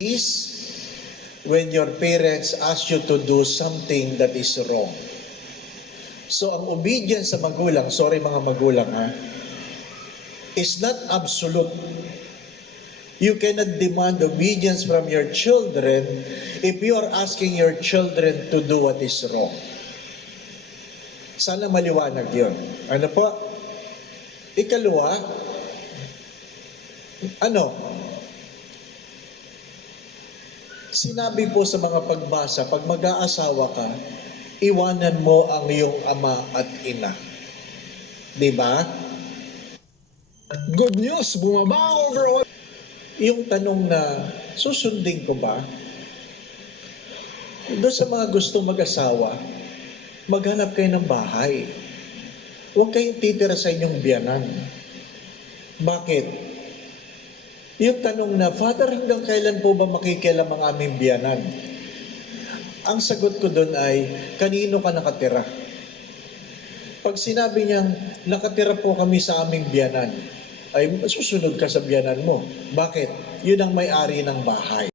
is when your parents ask you to do something that is wrong. So ang obedience sa magulang, sorry mga magulang ha, is not absolute. You cannot demand obedience from your children if you are asking your children to do what is wrong. Sana maliwanag yun. Ano po? Ikalawa, sinabi po sa mga pagbasa, pag mag-aasawa ka, iwanan mo ang iyong ama at ina. Diba? Good news, bumaba overall. Yung tanong na, susundin ko ba? Doon sa mga gustong mag-asawa, maghanap kayo ng bahay. Huwag kayong titira sa inyong biyanan. Bakit? Yung tanong na, Father, hanggang kailan po ba makikialam ang aming biyanan? Ang sagot ko doon ay, kanino ka nakatira? Pag sinabi niyang, nakatira po kami sa aming biyanan, ay susunod ka sa biyanan mo. Bakit? Yun ang may-ari ng bahay.